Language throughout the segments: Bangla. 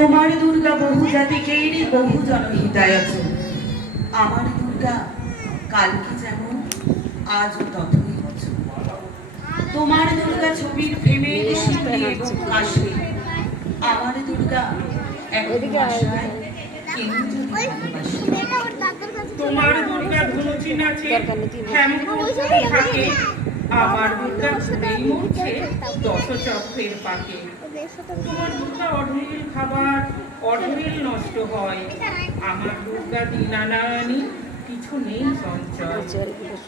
তোমার দুর্গা বহু জাতিকের বহু জনহিতায়ত আমার দুর্গা কালকে যেমন, আজও ততই তোমার দুর্গা ছবির এবং কাশে। আমার দুর্গা এখন তোমার দুর্গা ধনুচি নাচে থাকে আমার দুর্গা ঘুরেই মরছে দশ চক্রের পাকে তোমার দুর্গা অঢরিল খাবার অঢরিল নষ্ট হয় আমার দুর্গা দীনানারায়ণী কিছু নেই সঞ্চয়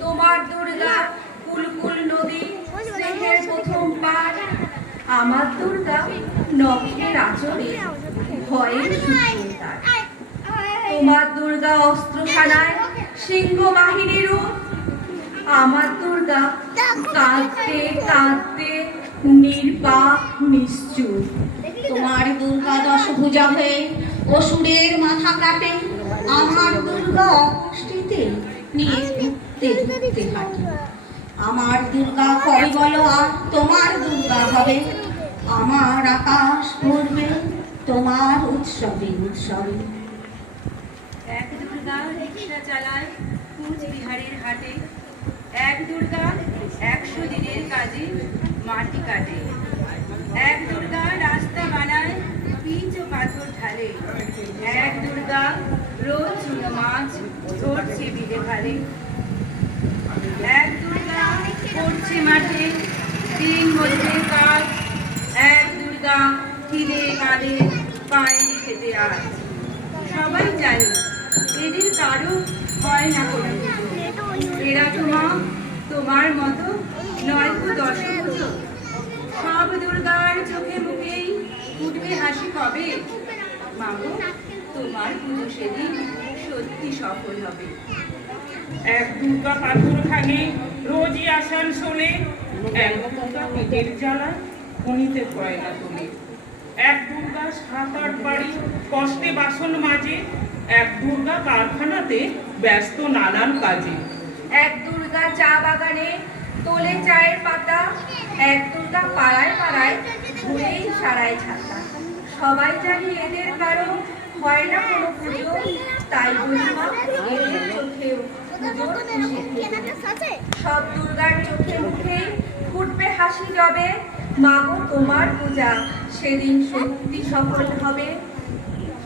তোমার দুর্গা কুলকুল নদী স্নেহের প্রথম পার আমার দুর্গা নখের আচরে ভয়ের সুচিন্তার তোমার দুর্গা অস্ত্রখানায় সিংহ বাহিনীর আমার দুর্গা কাঁদতে কাঁদতে নির্বাক, নিশ্চুপ। তোমার দুর্গা দশভুজা হয়ে অসুরের মাথা কাটে, আমার দুর্গা অপুষ্টিতে নিয়ে ঘুরতে ঘুরতে হাঁটে। আমার দুর্গা কবে বলো আর তোমার দুর্গা হবে? আমার আকাশ ভরবে, তোমার উৎসবে উৎসবে। দুর্গা রিক্সা চালায় কুচবিহারের হাটে। এক দুর্গা একশো দিনের কাজে মাটি কাটে। এক দুর্গা রাস্তা বানায় পিচ ও পাথর ঢালে। এক দুর্গা রোজ মাছ ধরছে বিলে ভালে। এক দুর্গা করছে মাঠে তিন মধ্যে কাজ। এক দুর্গা খিদে কাঁদে পায়নি খেতে আজ। সবাই জানে এদের কারও হয় না কোনো এরা তো মা, তোমার মতো নয় তো দশ সব দুর্গার চোখে মুখেই উঠবে হাসি কবে? মাগো, তোমার পুজো সেদিন সত্যি সফল হবে। এক দুর্গা পাথর খানে রোজই আসানসোলে এক দুর্গা পেটের জ্বালা খনিতে কয়লা তোলে। এক দুর্গা সাত আট বাড়ি কষ্টে বাসন মাজে এক দুর্গা কারখানাতে ব্যস্ত নানান কাজে। এক দুর্গা চা বাগানে তোলে চায়ের পাতা, এক দুর্গা পাড়ায় পাড়ায় ঘুরেই সারায় ছাতা। সবাই জানি এদের কারও হয় না কোনো পুজো, তাই বলিমা এদের চোখেও। সব দুর্গার চোখে মুখে ফুটবে হাসি যাবে মাগো তোমার পূজা সেদিন সত্যি সফল হবে।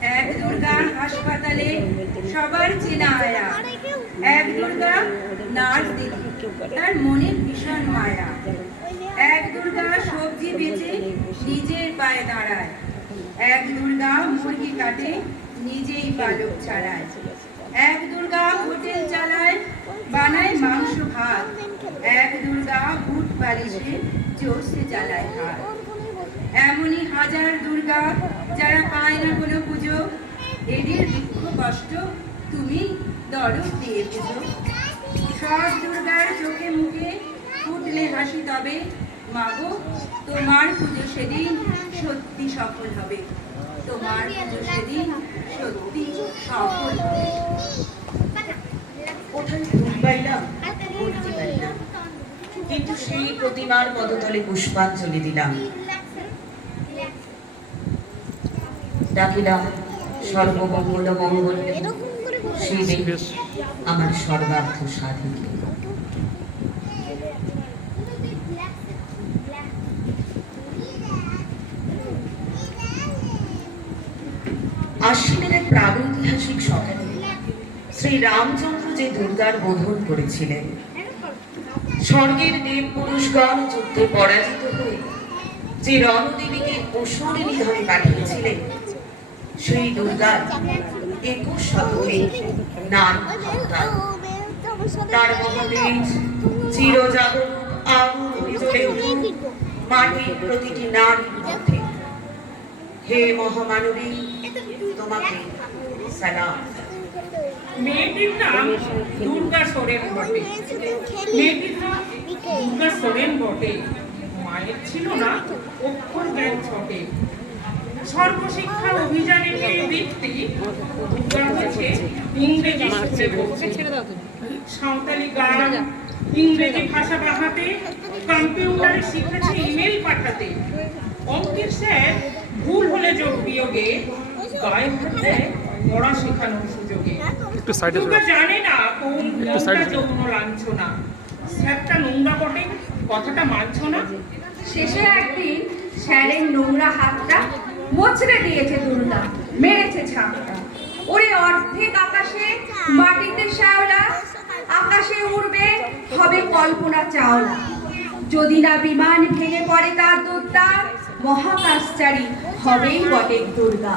এক দুর্গা হাসপাতালে সবার চেনা আয়া এক দুর্গা নার্স দিদি, তার মনে ভীষণ মায়া। এক দুর্গা সবজি বেচে নিজের পায়ে দাঁড়ায়। এক দুর্গা মুরগি কাটে নিজেই পালক ছাড়ায়। এক দুর্গা হোটেল চালায়, বানায় মাংস ভাত। এক দুর্গা বুট বালিশে চষে চালায় হাত। এমনই হাজার দুর্গা যারা পায় না কোনো পুজো, এদের দুঃখ কষ্ট তুমি দরদ দিয়ে পুজো। সব দুর্গার চোখে মুখে ফুটলে হাসি তবে, মাগো, তোমার পুজো সেদিন সত্যি সফল হবে। তোমার পুজো সেদিন সত্যি সফল হবে। কিন্তু সেই প্রতিমার পদতলে পুষ্পাঞ্জলি দিলাম। ডাকিলাম সর্বমঙ্গল মঙ্গল দেবী আমার সর্বার্থ সাধিকে আশ্বিনের এক প্রাগৈতিহাসিক সকালে শ্রী রামচন্দ্র যে দুর্গার বোধন করেছিলেন স্বর্গের দেব পুরুষগণ যুদ্ধে পরাজিত হয়ে যে রণদেবীকে অসুর নিধনে পাঠিয়েছিলেন সেই দুর্গার একুশ শতকে নাম তার মহাদেশ চিরজাগর আগুন জ্বলে উঠুন মাটির প্রতিটি নারীর মধ্যে। হে মহামানবী, তোমাকে সালাম। মেয়েটির নাম দুর্গা সোরেন বটে। মেয়েটির নাম দুর্গা সোরেন বটে। মায়ের ছিল না, অক্ষর জ্ঞান ছটে। সর্বশিক্ষা অভিযানে পেয়ে দীপ্তি দুর্গা হয়েছে ইংরেজি সাঁওতালি গান ইংরেজি ভাষা বাহাতে কম্পিউটারে শিখেছে ইমেল পাঠাতে। অঙ্কের স্যার ভুল হলে যোগ বিয়োগে গায়ে হাত দেয় পড়া শেখানোর সুযোগে। একটু সাইডে জানে না কোন side যৌন লাঞ্ছনা। স্যারটা নোংরা বটে কথাটা মানছ না? শেষে একদিন স্যারের নোংরা হাতটা মোচড়ে দিয়েছে দুর্গা মেরেছে ছাপটা। ওরে অর্ধেক আকাশে মাটিতে শ্যাওলা, আকাশে উড়বে, হবে কল্পনা চাওলা। যদি না বিমান ভেঙে পড়ে তার দোদ্দার মহাকাশচারী হবেই বটে দুর্গা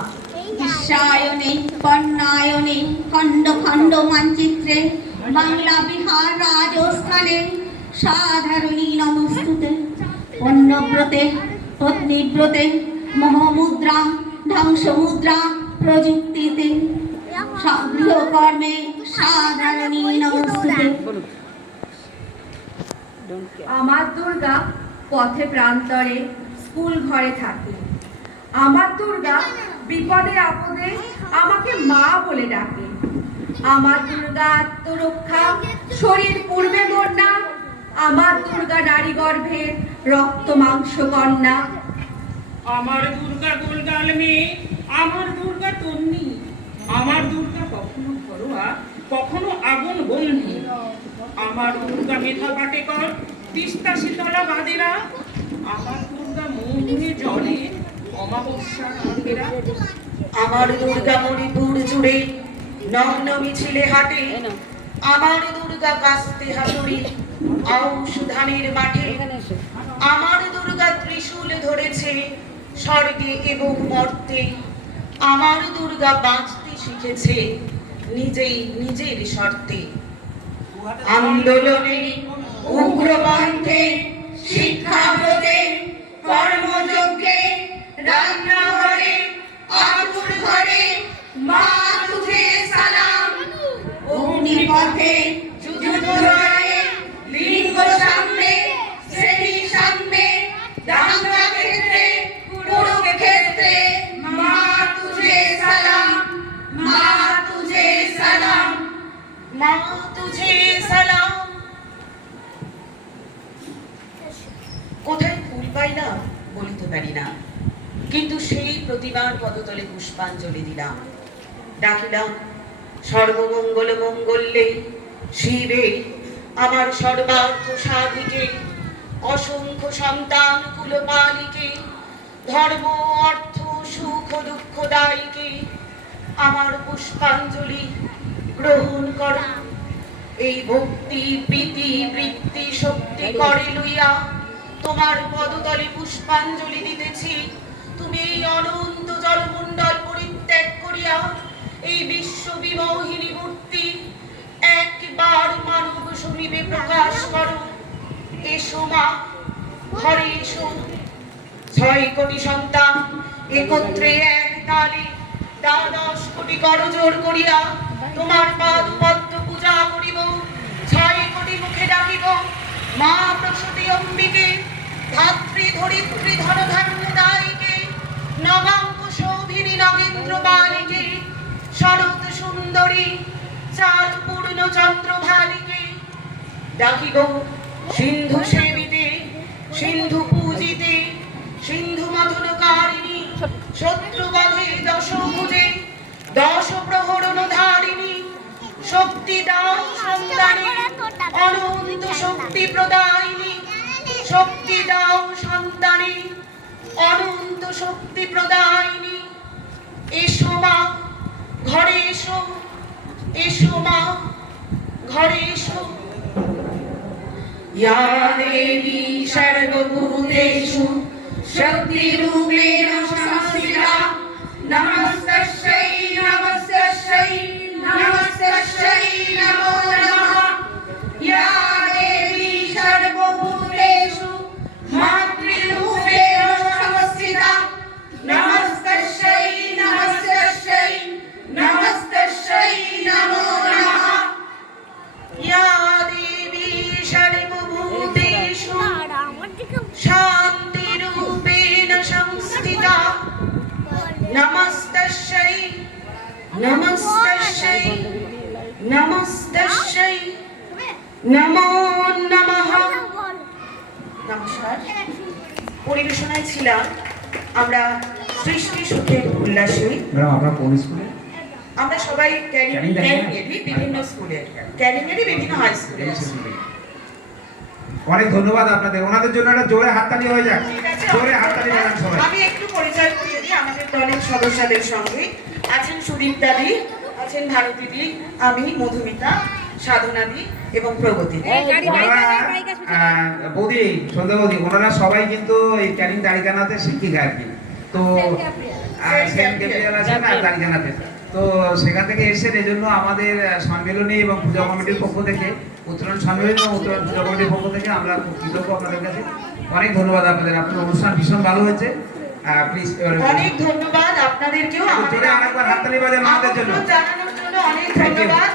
বিশ্বায়নে কর্ণায়নে খণ্ড খণ্ড মানচিত্রে, বাংলা বিহার রাজস্থানে, সাধারণী নমস্তুতে, অন্নব্রতে পত্নীব্রতে মহামুদ্রা, ধ্বংসমুদ্রা প্রযুক্তিতে গৃহকর্মে আমার দুর্গা পথে প্রান্তরে স্কুল ঘরে থাকে। আমার দুর্গা বিপদে আপদে আমাকে মা বলে ডাকে। আমার দুর্গা আত্মরক্ষা, শরীর পূর্বে বন্যা। আমার দুর্গা নারী গর্ভের রক্ত মাংস কন্যা। আমার দুর্গা গোলগাল মেয়ে আমার দুর্গা তন্নি, আমার দুর্গা কখনো ঘরোয়া, কখনো আগুন বন্ধি আমার দুর্গা মেধা পাটে কর, তিস্তা শীতলা বাদেরা, আমার দুর্গা মৌনে জলে, অমাবস্যা রাতেরা আমার দুর্গা মণিপুর জুড়ে নগ্ন মিছিলে হাটে, আমার দুর্গা কাস্তে হাতুড়ি, ঔষধানের মাঠে। আমার দুর্গা ত্রিশূল ধরেছে স্বর্গে এবং মর্তে আমার দুর্গা বাঁচতে শিখেছে নিজেই নিজের শর্তে। আন্দোলনে উগ্রপন্থে শিক্ষাব্রতে কর্মযজ্ঞে, রান্নাঘরে আতুর ঘরে, মা তুঝে সালাম। অগ্নিপথে যুদ্ধয়ে কিন্তু সেই প্রতিমার পদতলে পুষ্পাঞ্জলি দিলাম। ডাকিলাম, সর্বমঙ্গল মঙ্গলে শিবে, আমার সর্বার্থ সাধিকে অসংখ্য সন্তান কুলপালিকে, ধর্ম, অর্থ, সুখ, দুঃখ, দায়ীকে, আমার পুষ্পাঞ্জলি গ্রহণ করা। এই ভক্তি, প্রীতি, বৃত্তি, শক্তি করে লইয়া তোমার পদতলে পুষ্পাঞ্জলি দিতেছি। এই অনন্ত জলমণ্ডল পরিত্যাগ করিয়া এই বিশ্ব বিমোহিনী মূর্তি একবার মানব সমীপে প্রকাশ করো। এসো মা, ঘরে এসো। ছয় কোটি সন্তান, একত্রে এক তালে দ্বাদশ কোটি করজোর করিয়া তোমার পাদ পদ্ম পূজা করিব। ছয় কোটি মুখে ডাকিব, মা প্রসূতি অম্বিকে। ধাত্রী ধরিত্রী ধন ধান্য দায়িকে নবাঙ্গ শোভিনী নগেন্দ্র বালিকে, শরৎ সুন্দরী চার পূর্ণ চন্দ্র ভালিকে। ডাকিব সিন্ধু সেবিতে, সিন্ধু পূজিতে, সিন্ধু মথনকারিণী শত্রুবধে দশ ভুজে দশ প্রহরণ ধারিণী, শক্তি দাও সন্তানে, অনন্ত শক্তি প্রদায়িনী, শক্তি দাও সন্তানে। অনন্ত শক্তি প্রদায়িনী এসো মা ঘরে এসো এসো মা ঘরে এসো या देवी सर्वभूतेषु शक्तिरूपेण संस्थिता नमस्तस्यै নমো নমঃ। নমস্কার। পরিবেশনায় ছিলাম আমরা সৃষ্টি সুখের উল্লাসই ম্যাডাম কোন স্কুলে? আমরা সবাই ক্যারিং ক্যানিং দেখেন? ক্যারিংয়েরই বিভিন্ন স্কুলে। ক্যারিংয়েরই বিভিন্ন হাই স্কুলে। অনেক ধন্যবাদ আপনাদের। ওনাদের জন্য একটা জোরে হাততালি হয়ে যাক। জোরে হাততালি বাজান সবাই। আমি একটু পরিচয় করিয়ে দিই আমাদের দলের সদস্যদের সঙ্গে। আছেন সুদীপ্তা দি আছেন ভারতী দি আমি মধুমিতা। সাধনা দি এবং প্রগতি। বৌদি সন্ধ্যা বৌদি ওনারা সবাই কিন্তু এই দাড়িখানাতে শিক্ষিকা আর কি। তো তো সেখান থেকে এসেছেন এই জন্য আমাদের সম্মেলনী এবং পূজা কমিটির পক্ষ থেকে উত্তরণ সম্মেলনী এবং উত্তরণ পূজা কমিটির পক্ষ থেকে আমরা খুব কৃতজ্ঞ আপনাদের কাছে। অনেক ধন্যবাদ আপনাদের। আপনার অনুষ্ঠান ভীষণ ভালো হয়েছে। প্লিজ অনেক ধন্যবাদ আপনাদেরকেও। জোরে আরেকবার হাততালি বাজান আমাদের জন্য। জানানোর জন্য অনেক ধন্যবাদ।